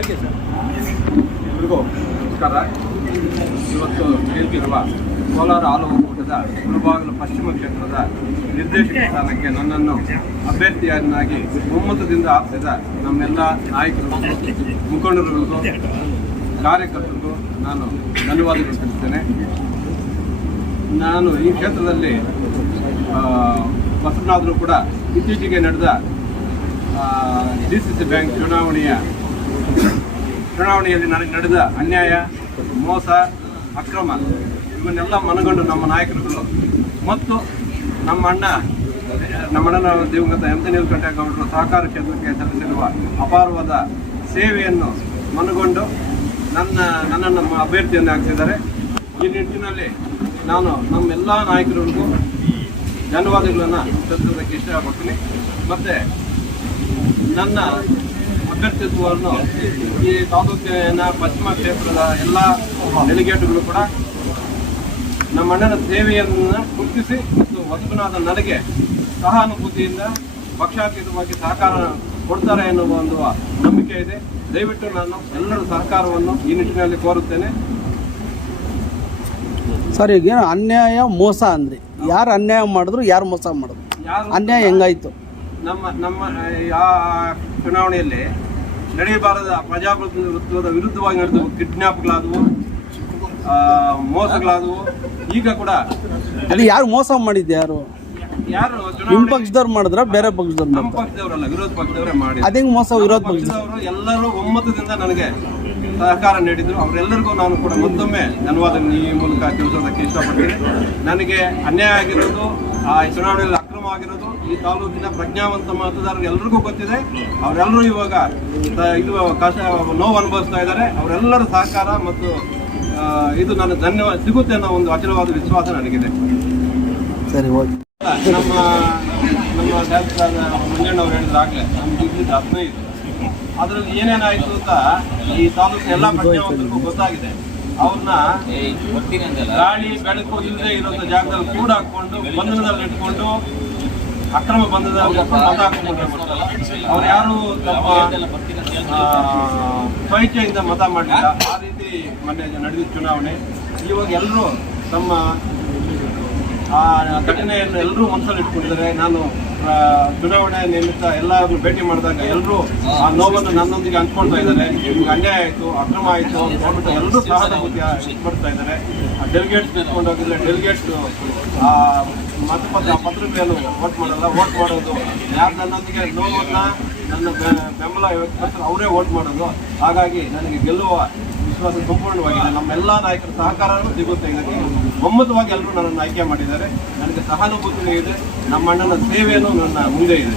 ನಮಸ್ಕಾರ. ಇವತ್ತು ಗೆದ್ದಿರುವ ಕೋಲಾರ ಹಾಲು ಒಕ್ಕೂಟದ ಮುಳಬಾಗಿಲು ಪಶ್ಚಿಮ ಕ್ಷೇತ್ರದ ನಿರ್ದೇಶಕ ಸ್ಥಾನಕ್ಕೆ ನನ್ನನ್ನು ಅಭ್ಯರ್ಥಿಯನ್ನಾಗಿ ಒಮ್ಮತದಿಂದ ಆರಿಸಿದ ನಮ್ಮೆಲ್ಲ ನಾಯಕರು, ಮುಖಂಡರುಗಳಿಗೂ, ಕಾರ್ಯಕರ್ತರಿಗೂ ನಾನು ಧನ್ಯವಾದಗಳು ತಿಳಿಸ್ತೇನೆ. ನಾನು ಈ ಕ್ಷೇತ್ರದಲ್ಲಿ ಹೊಸನಾದರೂ ಕೂಡ ಇತ್ತೀಚೆಗೆ ನಡೆದ ಡಿ ಸಿ ಸಿ ಬ್ಯಾಂಕ್ ಚುನಾವಣೆಯ ಚುನಾವಣೆಯಲ್ಲಿ ನನಗೆ ನಡೆದ ಅನ್ಯಾಯ, ಮೋಸ, ಅಕ್ರಮ ಇವನ್ನೆಲ್ಲ ಮನಗಂಡು ನಮ್ಮ ನಾಯಕರುಗಳು. ಮತ್ತು ನಮ್ಮ ಅಣ್ಣ, ನಮ್ಮ ಅಣ್ಣನ ದಿವಂಗತ ಎಂ ಸಿ ನೀಲಕಂಠೇಗೌಡರು ಸಹಕಾರ ಕ್ಷೇತ್ರಕ್ಕೆ ಸಲ್ಲಿಸಿರುವ ಅಪಾರವಾದ ಸೇವೆಯನ್ನು ಮನಗೊಂಡು ನನ್ನ, ನನ್ನನ್ನು ಅಭ್ಯರ್ಥಿಯನ್ನು ಹಾಕ್ತಿದ್ದಾರೆ ಈ ನಿಟ್ಟಿನಲ್ಲಿ ನಾನು ನಮ್ಮೆಲ್ಲ ನಾಯಕರುಗಳಿಗೂ ಧನ್ಯವಾದಗಳನ್ನು ಸಲ್ಲಿಸೋದಕ್ಕೆ ಇಷ್ಟಪಡ್ತೀನಿ. ಮತ್ತು ನನ್ನ ಅಭ್ಯರ್ಥಿತ್ವವನ್ನು ಈ ತಾಲೂಕಿನ ಪಶ್ಚಿಮ ಕ್ಷೇತ್ರದ ಎಲ್ಲ ಡೆಲಿಗೇಟ್ಗಳು ಕೂಡ ನಮ್ಮ ಅಣ್ಣನ ಸೇವೆಯನ್ನು ಗುರುತಿಸಿ ಮತ್ತು ಬದುಕನಾದ ನನಗೆ ಸಹಾನುಭೂತಿಯಿಂದ ಪಕ್ಷಾತೀತವಾಗಿ ಸಹಕಾರ ಕೊಡ್ತಾರೆ ಎನ್ನುವ ಒಂದು ನಂಬಿಕೆ ಇದೆ. ದಯವಿಟ್ಟು ನಾನು ಎಲ್ಲರ ಸಹಕಾರವನ್ನು ಈ ನಿಟ್ಟಿನಲ್ಲಿ ಕೋರುತ್ತೇನೆ. ಸರ್ ಈಗ ಅನ್ಯಾಯ ಮೋಸ ಅಂದ್ರಿ. ಯಾರು ಅನ್ಯಾಯ ಮಾಡಿದ್ರು ಯಾರು ಮೋಸ ಮಾಡಿದ್ರು? ಅನ್ಯಾಯ ಹೆಂಗಾಯ್ತು? ನಮ್ಮ ನಮ್ಮ ಆ ಚುನಾವಣೆಯಲ್ಲಿ ನಡೆಯಬಾರದ ಪ್ರಜಾಪ್ರಭುತ್ವದ ವಿರುದ್ಧವಾಗಿ ನಡೆದವು ಕಿಡ್ನಾಪ್ಗಳಾದವು ಮೋಸಗಳಾದವು ಈಗ ಕೂಡ ಅದು ಯಾರು ಮೋಸ ಮಾಡಿದ್ದು ಯಾರು? ಯಾರು ನಿಮ್ಮ ಪಕ್ಷದವ್ರು ಮಾಡಿದ್ರ? ಬೇರೆ ಪಕ್ಷದವ್ರು ನಮ್ಮ ಪಕ್ಷದವರಲ್ಲ ವಿರೋಧ ಪಕ್ಷದವರೇ ಮಾಡಿ ಅದೇ ಮೋಸ ವಿರೋಧ ಪಕ್ಷದವರು ಎಲ್ಲರೂ ಒಮ್ಮತದಿಂದ ನನಗೆ ಸಹಕಾರ ನೀಡಿದ್ರು. ಅವರೆಲ್ಲರಿಗೂ ನಾನು ಕೂಡ ಮತ್ತೊಮ್ಮೆ ಧನ್ಯವಾದ ಈ ಮೂಲಕ ತಿಳಿಸೋದಕ್ಕೆ ಇಷ್ಟಪಡ್ತೀನಿ ನನಗೆ ಅನ್ಯಾಯ ಆಗಿರೋದು ಆ ಚುನಾವಣೆಯಲ್ಲಿ ಅಕ್ರಮ ಆಗಿರೋದು ಈ ತಾಲೂಕಿನ ಪ್ರಜ್ಞಾವಂತ ಮತದಾರರು ಎಲ್ರಿಗೂ ಗೊತ್ತಿದೆ. ಅವರೆಲ್ಲರೂ ಇವಾಗ ಇದು ಕಷ್ಟ ನೋವು ಅನುಭವಿಸ್ತಾ ಇದ್ದಾರೆ. ಅವರೆಲ್ಲರ ಸಹಕಾರ ಮತ್ತು ಇದು ನನ್ನ ಧನ್ಯವಾದ ಸಿಗುತ್ತೆ ಅನ್ನೋ ಒಂದು ಅಚಲವಾದ ವಿಶ್ವಾಸ ನನಗಿದೆ. ಸರಿ ಓಕೆ. ನಮ್ಮ ನಮ್ಮ ಮಂಜಣ್ಣವ್ರು ಹೇಳಿದ್ರಾಗಲೇ ನಮ್ಗೆ ಇದ್ದಿದ್ದು ಹದಿನೈದು ಅದ್ರಲ್ಲಿ ಏನೇನಾಯ್ತು ಅಂತ ಈ ತಾಲೂಕು ಎಲ್ಲ ಪ್ರಜ್ಞಾವಂತರಿಗೂ ಗೊತ್ತಾಗಿದೆ. ಅವ್ರನ್ನ ಗಾಳಿ, ಬೆಳಕು ಇಲ್ಲದೆ ಇರೋ ಜಾಗದಲ್ಲಿ ಕೂಡ ಹಾಕೊಂಡು ಬಂಧನದಲ್ಲಿ ಇಟ್ಕೊಂಡು, ಅಕ್ರಮ ಬಂಧನದಲ್ಲಿ ಮತ ಹಾಕೊಂಡು ಅವ್ರು ಯಾರು ತಮ್ಮ ಸ್ವಇಚ್ಛೆಯಿಂದ ಮತ ಮಾಡಲಿಲ್ಲ. ಆ ರೀತಿ ಮೊನ್ನೆ ನಡೆದಿದ್ದ ಚುನಾವಣೆ. ಇವಾಗ ಎಲ್ಲರೂ ತಮ್ಮ ಆ ಘಟನೆಯನ್ನು ಎಲ್ಲರೂ ಮನಸ್ಸಲ್ಲಿ ಇಟ್ಕೊಂಡಿದ್ದಾರೆ. ನಾನು ಚುನಾವಣೆ ನಿಮಿತ್ತ ಎಲ್ಲರೂ ಭೇಟಿ ಮಾಡಿದಾಗ ಎಲ್ಲರೂ ಆ ನೋವನ್ನು ನನ್ನೊಂದಿಗೆ ಹಂಚ್ಕೊಳ್ತಾ ಇದ್ದಾರೆ. ನಿಮ್ಗೆ ಅನ್ಯಾಯ ಆಯಿತು, ಅಕ್ರಮ ಆಯಿತು ಗೌರ್ಮೆಂಟ್ ಎಲ್ಲರೂ ಸಹಾನುಭೂತಿ ಮಾಡ್ತಾ ಇದ್ದಾರೆ. ಆ ಡೆಲಿಗೇಟ್ಸ್ ತೆಗೆದುಕೊಂಡು ಹೋಗಿದ್ರೆ ಡೆಲಿಗೇಟ್ಸ್ ಆ, ಮತಪತ್ರ ಪತ್ರಿಕೆಯನ್ನು ವೋಟ್ ಮಾಡಲ್ಲ ವೋಟ್ ಮಾಡೋದು. ಯಾರು ನನ್ನೊಂದಿಗೆ ನೋವನ್ನು, ನನ್ನ ಬೆಂಬಲ ವ್ಯಕ್ತಪಡಿಸ್ತಾರೆ, ಅವರೇ ವೋಟ್ ಮಾಡೋದು. ಹಾಗಾಗಿ ನನಗೆ ಗೆಲ್ಲುವ ವಿಶ್ವಾಸ ಸಂಪೂರ್ಣವಾಗಿದೆ ನಮ್ಮೆಲ್ಲ ನಾಯಕರ ಸಹಕಾರನೂ ಸಿಗುತ್ತೆ. ಇದಕ್ಕೆ ಒಮ್ಮತವಾಗಿ ಎಲ್ಲರೂ ನನ್ನನ್ನು ಆಯ್ಕೆ ಮಾಡಿದ್ದಾರೆ. ನನಗೆ ಸಹಾನುಭೂತಿನೂ ಇದೆ. ನಮ್ಮ ಅಣ್ಣನ ಸೇವೆಯೂ ನನ್ನ ಮುಂದೆ ಇದೆ.